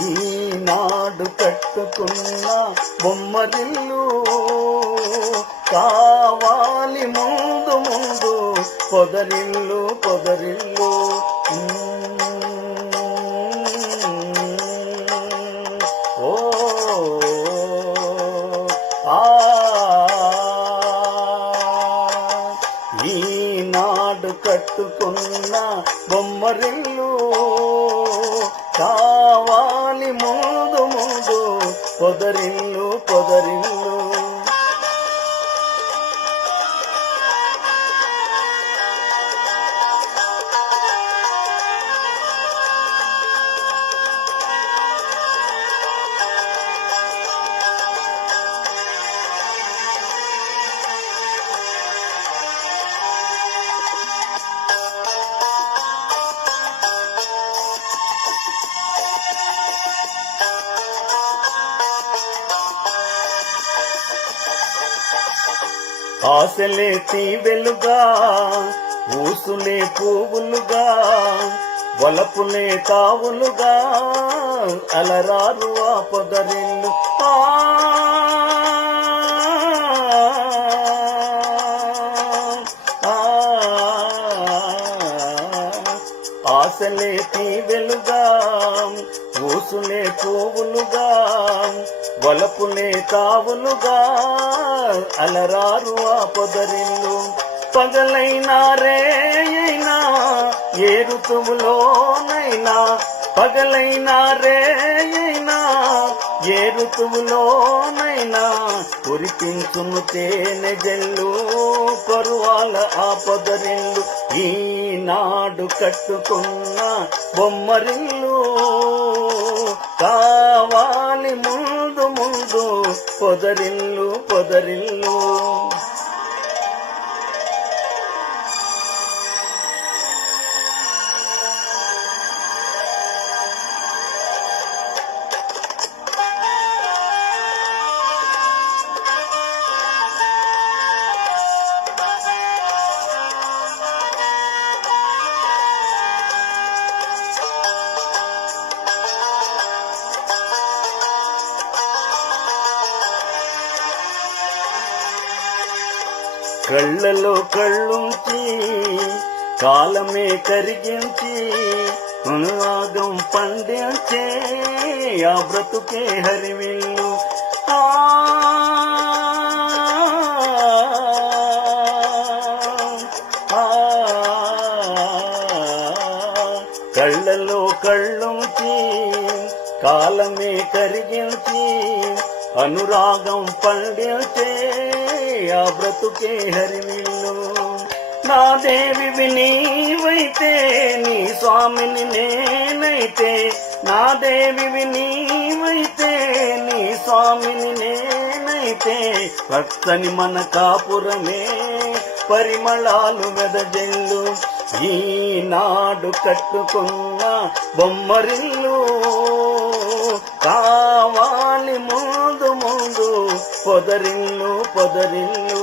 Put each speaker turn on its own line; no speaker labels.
ఈనాడు కట్టుకున్న బొమ్మరిల్లు కావాలి ముందు ముందు పొదరిల్లు పొదరిల్లు. ఓ ఈనాడు కట్టుకున్న బొమ్మరిల్లు కావాలి ముందు ముందు పొదరిల్లు పొదరిల్లు ఆశలే తీవెలుగా ఊసులే పువ్వులుగా వలపులే తావులుగా అలరారు ఆ పొదరిల్లు ఆ ఆశలే తీవెలుగా ఊసులే పువ్వులుగా వలపులే తావులుగా అలరారు ఆ పొదరిల్లు పగలైనా రేయైనా ఏ ఋతువులోనైనా పగలైనా రేయైనా ఏ ఋతువులోనైనా కురిపించును తేనె జల్లు కొరువాల ఆ పొదరిల్లు ఈనాడు కట్టుకున్న బొమ్మరిల్లు కావాలి ముందు ముందు పొదరిల్లు పొదరిల్లు. కళ్ళలో కళ్ళుంచి కాలమే కరిగించి అనురాగం పండించే ఆ బ్రతుకే హరివిల్లు. ఆ! కళ్ళలో కళ్ళుంచి కాలమే కరిగించి అనురాగం పండితే ఆ బ్రతుకే హరివిల్లు నా దేవి నీవైతే నీ స్వామిని నేనైతే నా దేవి నీవైతే నీ స్వామిని నేనైతే భక్తని మన కాపురమే పరిమళాలు వెదజెల్లు. ఈనాడు కట్టుకున్న బొమ్మరిల్లు కా పొదరిల్లు పొదరిల్లు.